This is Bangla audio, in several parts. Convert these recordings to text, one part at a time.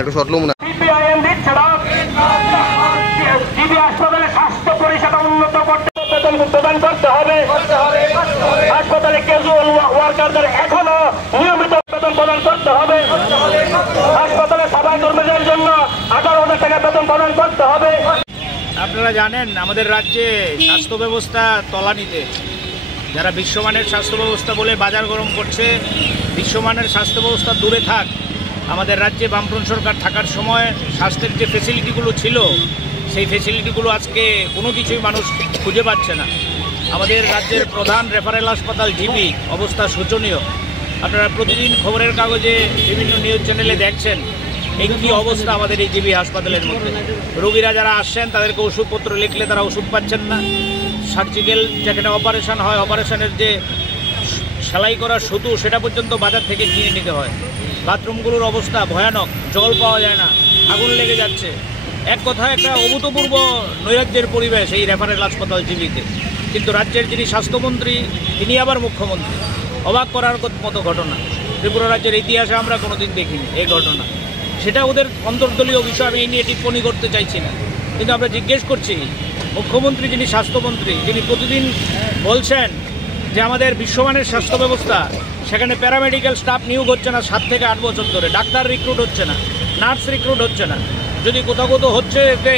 একটু শর্ট লুম না স্বাস্থ্য পরিষেবা উন্নত করতে বেতন প্রদান করতে হবে। হাসপাতালে ক্যাজুয়াল ওয়ার্কারদের এখনো নিয়মিত বেতন প্রদান করতে হবে। হাসপাতালে সাফাই কর্মীদের জন্য 18,000 টাকা বেতন প্রদান করতে হবে। আপনারা জানেন আমাদের রাজ্যে স্বাস্থ্য ব্যবস্থা তলানিতে। যারা বিশ্বমানের স্বাস্থ্য ব্যবস্থা বলে বাজার গরম করছে, বিশ্বমানের স্বাস্থ্য ব্যবস্থা দূরে থাক। আমাদের রাজ্যে বামফ্রন্ট সরকার থাকার সময় স্বাস্থ্যের যে ফেসিলিটিগুলো ছিল সেই ফেসিলিটিগুলো আজকে কোনো কিছুই মানুষ খুঁজে পাচ্ছে না। আমাদের রাজ্যের প্রধান রেফারেল হাসপাতাল জিবি অবস্থা শোচনীয়। আপনারা প্রতিদিন খবরের কাগজে বিভিন্ন নিউজ চ্যানেলে দেখছেন এই কী অবস্থা আমাদের এই জিবি হাসপাতালের মধ্যে। রোগীরা যারা আসছেন তাদেরকে ওষুধপত্র লিখলে তারা ওষুধ পাচ্ছেন না। সার্জিক্যাল যেখানে অপারেশন হয়, অপারেশনের যে সেলাই করার সুতো সেটা পর্যন্ত বাজার থেকে কিনে নিতে হয়। বাথরুমগুলোর অবস্থা ভয়ানক, জল পাওয়া যায় না, আগুন লেগে যাচ্ছে। এক কথায় একটা অভূতপূর্ব নৈরাজ্যের পরিবেশ এই রেফারেল হাসপাতাল জিবিতে। কিন্তু রাজ্যের যিনি স্বাস্থ্যমন্ত্রী তিনি আবার মুখ্যমন্ত্রী। অবাক করার মতো ঘটনা। ত্রিপুরা রাজ্যের ইতিহাসে আমরা কোনোদিন দেখিনি এই ঘটনা। সেটা ওদের অন্তর্দলীয় বিষয়, আমি এই নিয়ে টিপ্পণী করতে চাইছি না। কিন্তু আমরা জিজ্ঞেস করছি মুখ্যমন্ত্রী যিনি স্বাস্থ্যমন্ত্রী, যিনি প্রতিদিন বলছেন যে আমাদের বিশ্বমানের স্বাস্থ্য ব্যবস্থা, সেখানে প্যারামেডিক্যাল স্টাফ নিয়োগ হচ্ছে না 7 থেকে 8 বছর ধরে, ডাক্তার রিক্রুট হচ্ছে না, নার্স রিক্রুট হচ্ছে না, যদি কোথাও কোথাও হচ্ছে যে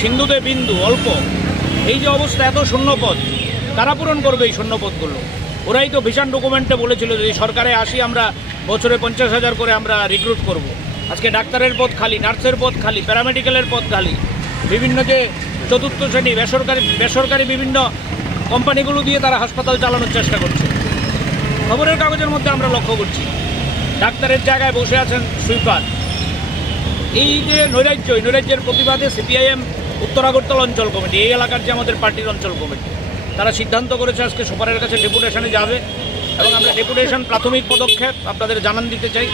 সিন্ধুতে বিন্দু অল্প। এই যে অবস্থা, এত শূন্যপদ কারা পূরণ করবে এই শূন্যপদগুলো? ওরাই তো ভিশন ডকুমেন্টে বলেছিল যে সরকারে আসি আমরা বছরে 50,000 করে আমরা রিক্রুট করব। আজকে ডাক্তারের পদ খালি, নার্সের পদ খালি, প্যারামেডিক্যালের পদ খালি। বিভিন্ন যে চতুর্থ শ্রেণী বেসরকারি বিভিন্ন কোম্পানিগুলো দিয়ে তারা হাসপাতাল চালানোর চেষ্টা করছে। খবরের কাগজের মধ্যে আমরা লক্ষ্য করছি ডাক্তারের জায়গায় বসে আছেন সুইপার। এই যে নৈরাজ্যের প্রতিবাদে সিপিআইএম উত্তর আগরতলা অঞ্চল কমিটি, এই এলাকার যে আমাদের পার্টির অঞ্চল কমিটি, তারা সিদ্ধান্ত করেছে আজকে সুপারের কাছে ডেপুটেশনে যাবে। এবং আমরা ডেপুটেশন প্রাথমিক পদক্ষেপ আপনাদের জানান দিতে চাই।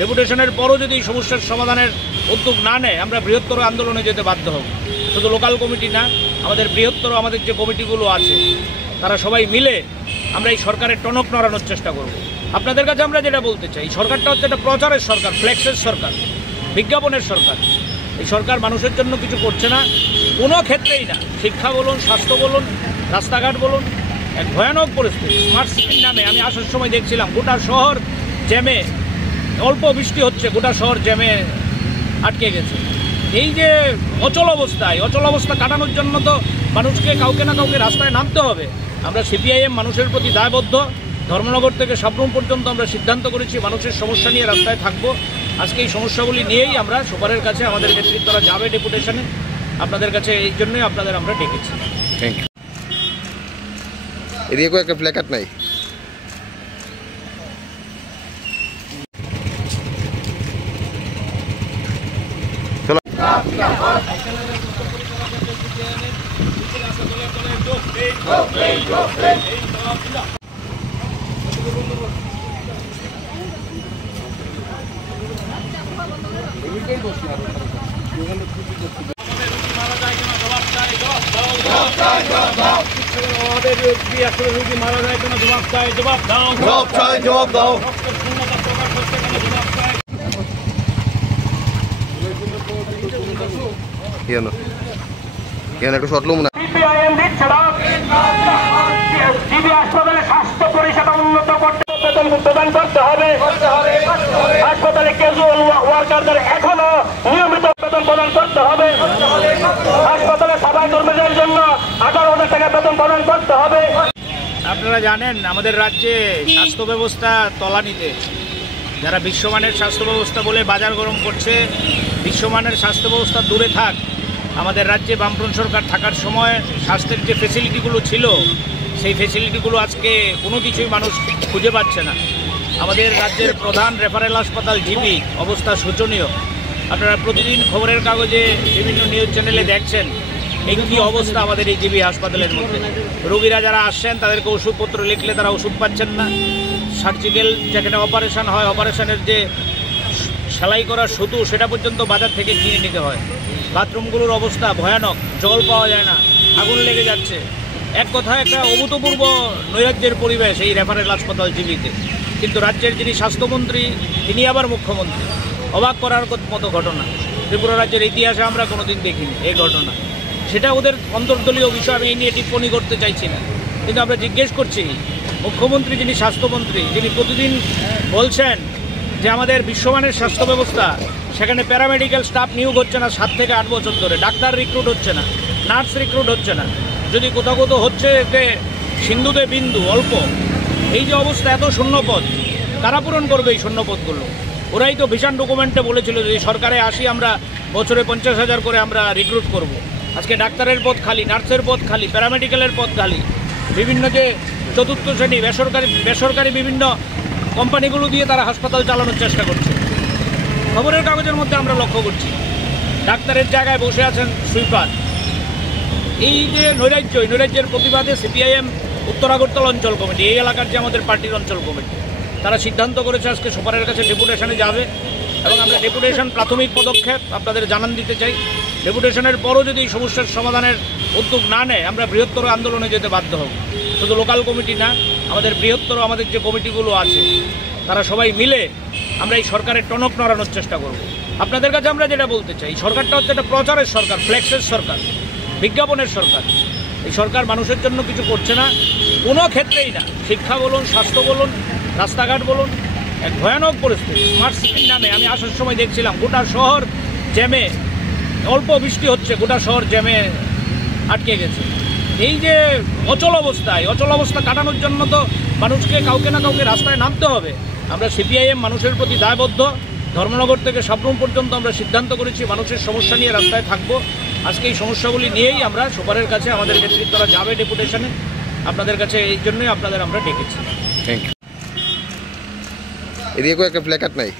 ডেপুটেশনের পরও যদি এই সমস্যার সমাধানের উদ্যোগ না নেয় আমরা বৃহত্তর আন্দোলনে যেতে বাধ্য হব। শুধু লোকাল কমিটি না, আমাদের বৃহত্তর আমাদের যে কমিটিগুলো আছে তারা সবাই মিলে আমরা এই সরকারের টনক নড়ানোর চেষ্টা করব। আপনাদের কাছে আমরা যেটা বলতে চাই, এই সরকারটা হচ্ছে একটা প্রচারের সরকার, ফ্লেক্সের সরকার, বিজ্ঞাপনের সরকার। এই সরকার মানুষের জন্য কিছু করছে না, কোনো ক্ষেত্রেই না। শিক্ষা বলুন, স্বাস্থ্য বলুন, রাস্তাঘাট বলুন, এক ভয়ানক পরিস্থিতি। স্মার্ট সিটির নামে আমি আসার সময় দেখছিলাম গোটা শহর জ্যামে, অল্প বৃষ্টি হচ্ছে গোটা শহর জ্যামে আটকে গেছে। এই যে অচল অবস্থা কাটানোর জন্য তো মানুষকে কাউকে না কাউকে রাস্তায় নামতে হবে। আমরা সিপিআইএম মানুষের প্রতি দায়বদ্ধ। ধর্মনগর থেকে সাবরুম পর্যন্ত আমরা সিদ্ধান্ত করেছি মানুষের সমস্যা নিয়ে রাস্তায় থাকবো। আজকে এই সমস্যাগুলি নিয়েই আমরা সুপারের কাছে আমাদের নেতৃত্বরা যাবে ডেপুটেশনে। আপনাদের কাছে এই জন্যই আমরা ডেকেছি। Thank you. এদিকে একটা প্ল্যাকার্ড নাই। রোগী মারা যায় কেন জবাব চাই, জবাব দাও। একটু শর্ট লুম না স্বাস্থ্য পরিষেবা উন্নত করতে বেতন প্রদান করতে হবে। হাসপাতালে ক্যাজুয়াল ওয়ার্কারদের এখনো নিয়মিত বেতন প্রদান করতে হবে। হাসপাতালে সাফাই কর্মীদের জন্য 18,000 টাকা বেতন প্রদান করতে হবে। আপনারা জানেন আমাদের রাজ্যে স্বাস্থ্য ব্যবস্থা তলানিতে। যারা বিশ্বমানের স্বাস্থ্য ব্যবস্থা বলে বাজার গরম করছে, বিশ্বমানের স্বাস্থ্য ব্যবস্থা দূরে থাক। আমাদের রাজ্যে বামফ্রন্ট সরকার থাকার সময় স্বাস্থ্যের যে ফেসিলিটিগুলো ছিল সেই ফেসিলিটিগুলো আজকে কোনো কিছুই মানুষ খুঁজে পাচ্ছে না। আমাদের রাজ্যের প্রধান রেফারেল হাসপাতাল জিবি অবস্থা শোচনীয়। আপনারা প্রতিদিন খবরের কাগজে বিভিন্ন নিউজ চ্যানেলে দেখছেন এই কী অবস্থা আমাদের এই জিবি হাসপাতালের মধ্যে। রোগীরা যারা আসছেন তাদেরকে ওষুধপত্র লিখলে তারা ওষুধ পাচ্ছেন না। সার্জিক্যাল যেখানে অপারেশন হয়, অপারেশনের যে সেলাই করা সুতো সেটা পর্যন্ত বাজার থেকে কিনে নিতে হয়। বাথরুমগুলোর অবস্থা ভয়ানক, জল পাওয়া যায় না, আগুন লেগে যাচ্ছে। এক কথায় একটা অভূতপূর্ব নৈরাজ্যের পরিবেশ এই রেফারেল হাসপাতাল জিবিতে। কিন্তু রাজ্যের যিনি স্বাস্থ্যমন্ত্রী তিনি আবার মুখ্যমন্ত্রী। অবাক করার মতো ঘটনা, ত্রিপুরা রাজ্যের ইতিহাসে আমরা কোনোদিন দেখিনি এই ঘটনা। সেটা ওদের অন্তর্দলীয় বিষয়, আমি এই নিয়ে টিপ্পণী করতে চাইছি না। কিন্তু আমরা জিজ্ঞেস করছি মুখ্যমন্ত্রী যিনি স্বাস্থ্যমন্ত্রী, যিনি প্রতিদিন বলছেন যে আমাদের বিশ্বমানের স্বাস্থ্য ব্যবস্থা, সেখানে প্যারামেডিক্যাল স্টাফ নিয়োগ হচ্ছে না 7 থেকে 8 বছর ধরে, ডাক্তার রিক্রুট হচ্ছে না, নার্স রিক্রুট হচ্ছে না, যদি কোথাও কোথাও হচ্ছে এতে সিন্ধুতে বিন্দু অল্প। এই যে অবস্থা, এত শূন্যপদ কারা পূরণ করবে এই শূন্যপদগুলো? ওরাই তো ভীষণ ডকুমেন্টে বলেছিল যে সরকারে আসি আমরা বছরে 50,000 করে আমরা রিক্রুট করব। আজকে ডাক্তারের পদ খালি, নার্সের পদ খালি, প্যারামেডিক্যালের পদ খালি। বিভিন্ন যে চতুর্থ শ্রেণী বেসরকারি বিভিন্ন কোম্পানিগুলো দিয়ে তারা হাসপাতাল চালানোর চেষ্টা করছে। খবরের কাগজের মধ্যে আমরা লক্ষ্য করছি ডাক্তারের জায়গায় বসে আছেন সুইপার। এই যে নৈরাজ্য, এই নৈরাজ্যের প্রতিবাদে সিপিআইএম উত্তর আগরতলা অঞ্চল কমিটি, এই এলাকার যে আমাদের পার্টির অঞ্চল কমিটি, তারা সিদ্ধান্ত করেছে আজকে সুপারের কাছে ডেপুটেশনে যাবে। এবং আমরা ডেপুটেশন প্রাথমিক পদক্ষেপ আপনাদের জানান দিতে চাই। ডেপুটেশনের পরও যদি এই সমস্যার সমাধানের উদ্যোগ না নেয় আমরা বৃহত্তর আন্দোলনে যেতে বাধ্য হব। শুধু লোকাল কমিটি না, আমাদের বৃহত্তর আমাদের যে কমিটিগুলো আছে তারা সবাই মিলে আমরা এই সরকারের টনক নড়ানোর চেষ্টা করব। আপনাদের কাছে আমরা যেটা বলতে চাই, সরকারটা হচ্ছে একটা প্রচারের সরকার, ফ্লেক্সের সরকার, বিজ্ঞাপনের সরকার। এই সরকার মানুষের জন্য কিছু করছে না, কোনো ক্ষেত্রেই না। শিক্ষা বলুন, স্বাস্থ্য বলুন, রাস্তাঘাট বলুন, এক ভয়ানক পরিস্থিতি। স্মার্ট সিটির নামে আমি আসার সময় দেখছিলাম গোটা শহর জ্যামে, অল্প বৃষ্টি হচ্ছে গোটা শহর জ্যামে আটকে গেছে। এই যে অচল অবস্থা কাটানোর জন্য তো মানুষকে কাউকে না কাউকে রাস্তায় নামতে হবে। আমরা সিপিআইএম মানুষের প্রতি দায়বদ্ধ। ধর্মনগর থেকে সাবরুম পর্যন্ত আমরা সিদ্ধান্ত করেছি মানুষের সমস্যা নিয়ে রাস্তায় থাকবো। আজকে এই সমস্যাগুলি নিয়েই আমরা সুপারের কাছে আমাদের নেতৃত্বরা যাবে ডেপুটেশনে। আপনাদের কাছে এই জন্যই আমরা ডেকেছি। Thank you. এদিকে একটা প্ল্যাকার্ড নাই।